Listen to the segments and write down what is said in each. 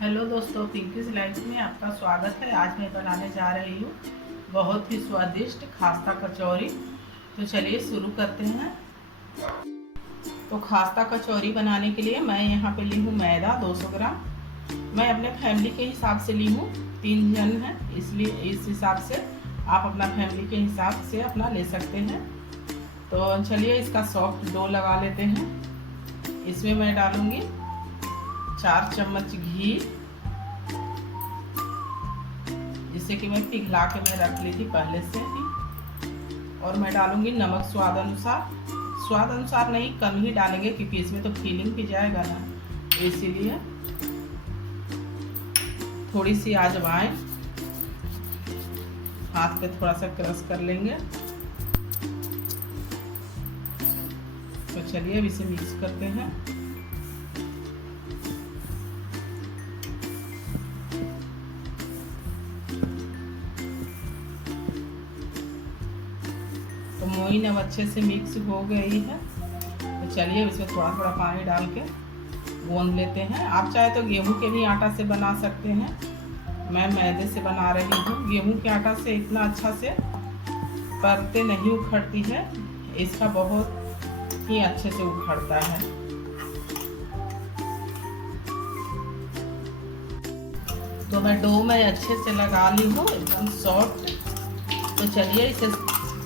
Hello दोस्तों, pinkies life में आपका स्वागत है। आज मैं बनाने जा रही हूँ बहुत ही स्वादिष्ट खास्ता कचौरी। तो चलिए शुरू करते हैं। तो खास्ता कचौरी बनाने के लिए मैं यहाँ पे ली हूँ मैदा 200 ग्राम। मैं अपने फैमिली के हिसाब से ली हूँ, 3 जन हैं, इसलिए इस हिसाब से आप अपना फैमिली के हिसाब से अपना ले सकते हैं। तो चलिए इसका सॉफ्ट डो लगा लेते हैं। इसमें मैं डालूँगी 4 चम्मच घी, जिससे कि मैं पिघला के मैं रख ली थी पहले से ही। और मैं डालूंगी नमक स्वाद अनुसार। स्वाद अनुसार नहीं, कम ही डालेंगे क्योंकि इसमें तो फीलिंग भी जाएगा ना, इसीलिए। थोड़ी सी अजवाइन हाथ पे थोड़ा सा क्रश कर लेंगे। तो चलिए अब इसे मिक्स करते हैं। तो मोइन अब अच्छे से मिक्स हो गई है। तो चलिए इसमें थोड़ा थोड़ा पानी डाल के गूंद लेते हैं। आप चाहे तो गेहूं के भी आटा से बना सकते हैं, मैं मैदे से बना रही हूँ। गेहूं के आटा से इतना अच्छा से परतें नहीं उखड़ती है, इसका बहुत ही अच्छे से उखड़ता है। तो मैं डो में अच्छे से लगा ली हूँ, एकदम सॉफ्ट। तो चलिए इसे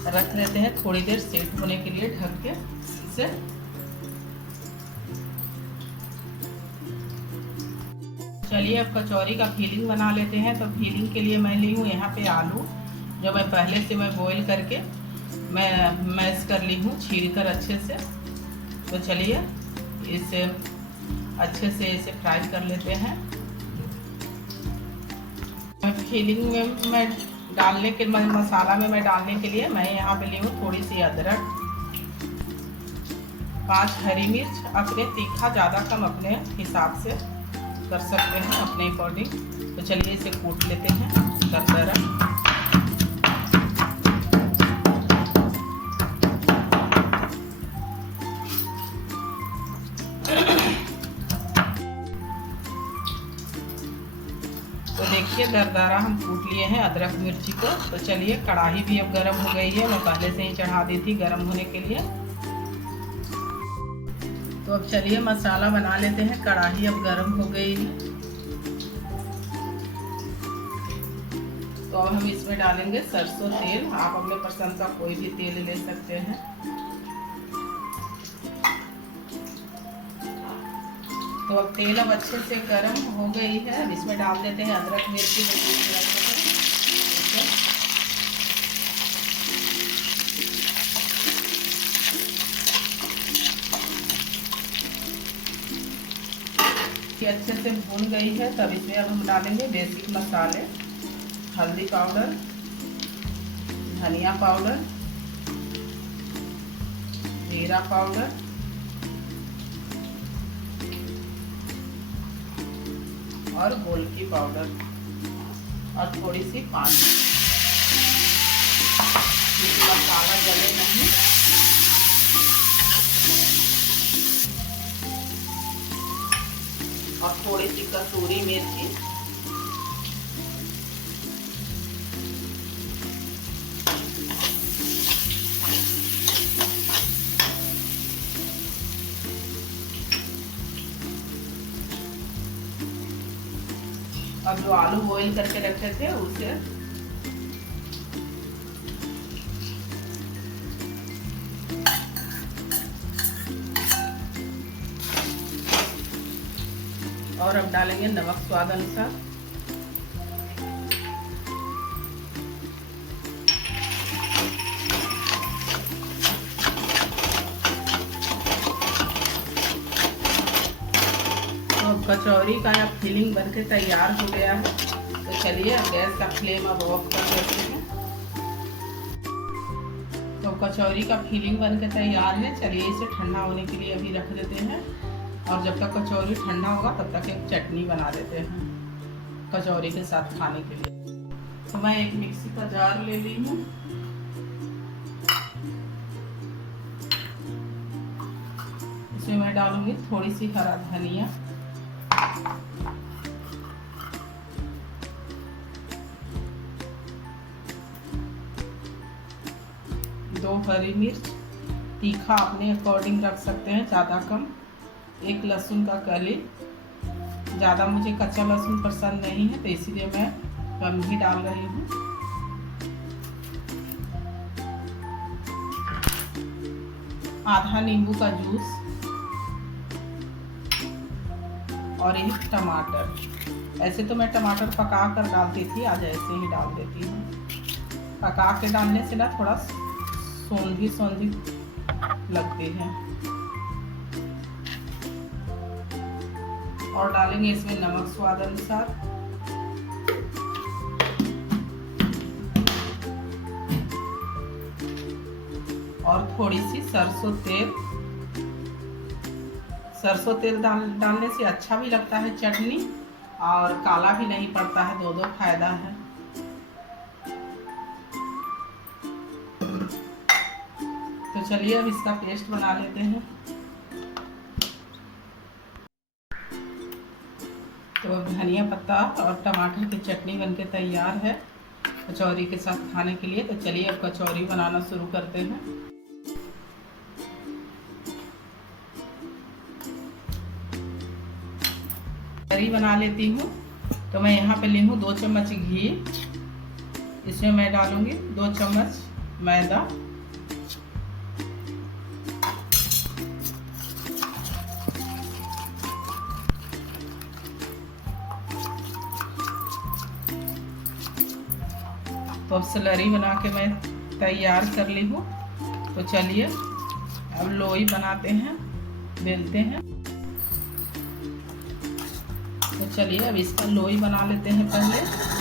रख लेते हैं थोड़ी देर सेट होने के लिए ढक के इसे। चलिए अब कचौरी का फीलिंग बना लेते हैं। तो फीलिंग के लिए मैं ली हूँ यहाँ पे आलू, जो मैं पहले से मैं बॉईल करके मैं मैश कर ली हूँ, छील कर अच्छे से। तो चलिए इसे अच्छे से इसे फ्राई कर लेते हैं। फीलिंग में मैं डालने के मसाला में मैं डालने के लिए मैं यहाँ पे ली हूँ थोड़ी सी अदरक, 5 हरी मिर्च, अपने तीखा ज़्यादा कम अपने हिसाब से कर सकते हैं, अपने अकॉर्डिंग। तो चलिए इसे कूट लेते हैं दरदरा। तो देखिए दरदरा हम कूट लिए हैं अदरक मिर्ची को। तो चलिए कढ़ाई भी अब गर्म हो गई है, मैं पहले से ही चढ़ा दी थी गर्म होने के लिए। तो अब चलिए मसाला बना लेते हैं। कढ़ाई अब गर्म हो गई है, तो अब हम इसमें डालेंगे सरसों तेल। आप अपने पसंद का कोई भी तेल ले सकते हैं। तो अब तेल अब अच्छे से गर्म हो गई है। अब इसमें डाल देते हैं अदरक मिर्ची जो कूट के रखे थे। अच्छे से भून गई है। तब इसमें अब हम डालेंगे बेसिक मसाले, हल्दी पाउडर, धनिया पाउडर, जीरा पाउडर, और गोलकी पाउडर, और थोड़ी सी पानी, क्योंकि मसाला जले नहीं। और थोड़ी सी कसूरी मेथी, अब जो आलू बॉईल करके रखे थे उसे और अब डालेंगे नमक स्वाद अनुसार। तो अब कचौरी का अब फिलिंग बनके तैयार हो गया है। तो चलिए अब गैस का फ्लेम अब ऑफ कर देते हैं। तो कचौरी का फिलिंग बनके तैयार है। चलिए इसे ठंडा होने के लिए अभी रख देते हैं, और जब तक कचौरी ठंडा होगा तब तक एक चटनी बना देते हैं कचौरी के साथ खाने के लिए। तो मैं एक मिक्सी का जार ले ली हूँ। इसमें मैं डालूंगी थोड़ी सी हरा धनिया, 2 हरी मिर्च, तीखा अपने अकॉर्डिंग रख सकते हैं, ज़्यादा कम। 1 लहसुन का कली, ज़्यादा मुझे कच्चा लहसुन पसंद नहीं है तो इसीलिए मैं कम ही डाल रही हूँ। आधा नींबू का जूस और 1 टमाटर। ऐसे तो मैं टमाटर पका कर डालती थी, आज ऐसे ही डाल देती हूँ। पका के डालने से ना थोड़ा सौंधी सौंधी लगती है। और डालेंगे इसमें नमक स्वाद अनुसार, और थोड़ी सी सरसों तेल। सरसों तेल डालने से अच्छा भी लगता है चटनी, और काला भी नहीं पड़ता है, दो फायदा है। तो चलिए अब इसका पेस्ट बना लेते हैं। तो अब धनिया पत्ता और टमाटर की चटनी बनके तैयार है कचौरी के साथ खाने के लिए। तो चलिए अब कचौरी बनाना शुरू करते हैं। कचौरी बना लेती हूँ। तो मैं यहाँ पे ली हूँ 2 चम्मच घी, इसमें मैं डालूंगी 2 चम्मच मैदा, तो अब स्लरी बना के मैं तैयार कर ली हूँ। तो चलिए अब लोई बनाते हैं, बेलते हैं। तो चलिए अब इसका लोई बना लेते हैं पहले।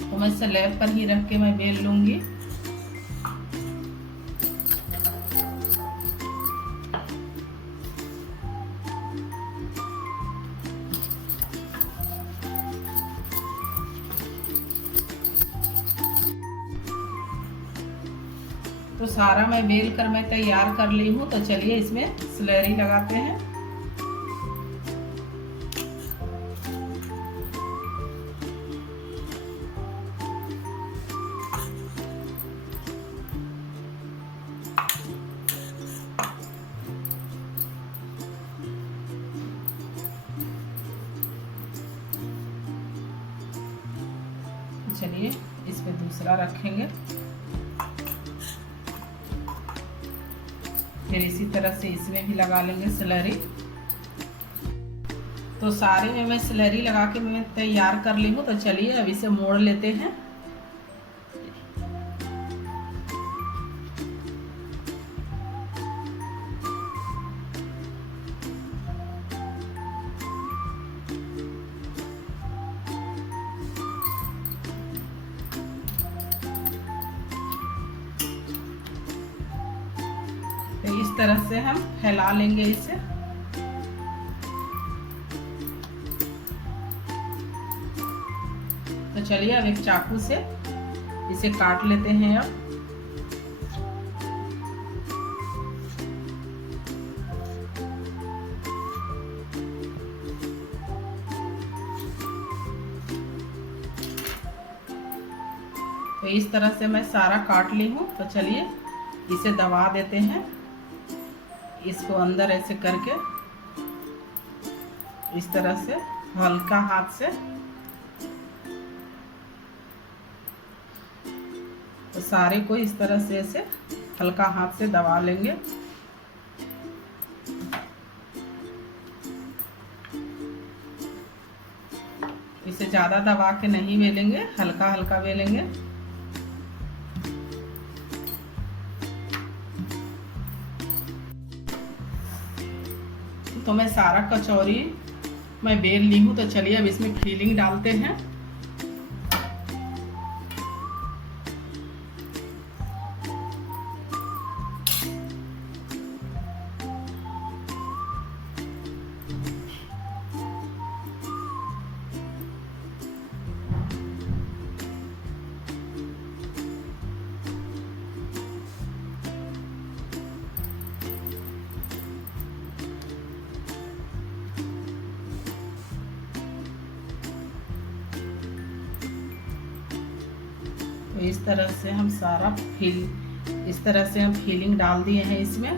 तो मैं स्लैब पर ही रख के मैं बेल लूंगी। तो सारा मैं बेल कर मैं तैयार कर ली हूँ। तो चलिए इसमें स्लरी लगाते हैं। चलिए इसमें दूसरा रखेंगे, फिर इसी तरह से इसमें भी लगा लेंगे स्लरी। तो सारे में मैं स्लरी लगा के मैं तैयार कर ली हूँ। तो चलिए अब इसे मोड़ लेते हैं। तो इस तरह से हम फैला लेंगे इसे। तो चलिए अब एक चाकू से इसे काट लेते हैं। अब तो इस तरह से मैं सारा काट ली हूँ। तो चलिए इसे दबा देते हैं, इसको अंदर ऐसे करके इस तरह से हल्का हाथ से। तो सारे को इस तरह से ऐसे हल्का हाथ से दबा लेंगे। इसे ज़्यादा दबा के नहीं बेलेंगे, हल्का हल्का बेलेंगे। तो मैं सारा कचौरी मैं बेल ली हूँ। तो चलिए अब इसमें फिलिंग डालते हैं। इस तरह से हम सारा इस तरह से हम फिलिंग डाल दिए हैं इसमें।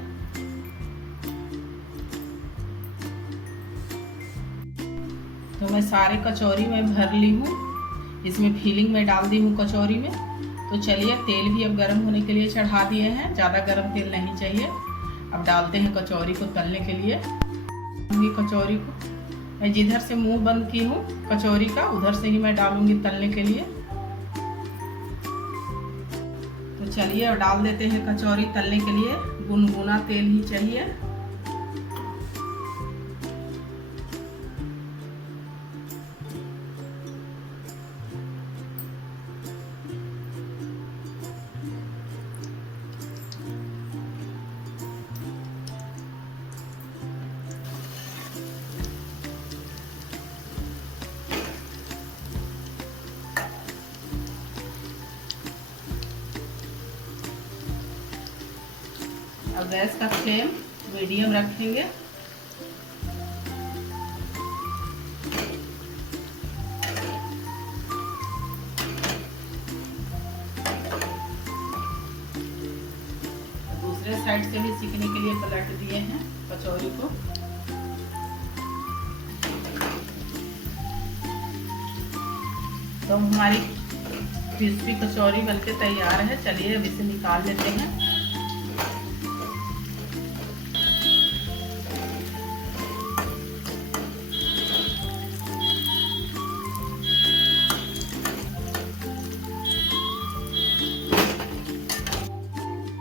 तो मैं सारे कचौरी में भर ली हूँ, इसमें फिलिंग में डाल दी हूँ कचौरी में। तो चलिए तेल भी अब गर्म होने के लिए चढ़ा दिए हैं, ज़्यादा गर्म तेल नहीं चाहिए। अब डालते हैं कचौरी को तलने के लिए। कचौरी को मैं जिधर से मुंह बंद की हूँ कचौरी का, उधर से ही मैं डालूंगी तलने के लिए। तो चलिए अब डाल देते हैं कचौरी तलने के लिए। गुनगुना तेल ही चाहिए। अब गैस का फ्लेम मीडियम रखेंगे। दूसरे साइड से भी सीखने के लिए पलट दिए हैं कचौरी को। तो हमारी क्रिस्पी कचौरी बनके तैयार है। चलिए अब इसे निकाल लेते हैं।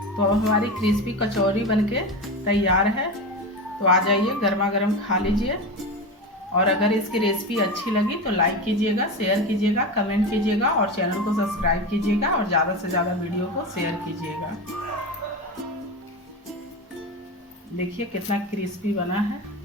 तो अब हमारी क्रिस्पी कचौरी बनके तैयार है। तो आ जाइए, गर्मा गर्म खा लीजिए। और अगर इसकी रेसिपी अच्छी लगी तो लाइक कीजिएगा, शेयर कीजिएगा, कमेंट कीजिएगा और चैनल को सब्सक्राइब कीजिएगा और ज़्यादा से ज़्यादा वीडियो को शेयर कीजिएगा। देखिए कितना क्रिस्पी बना है।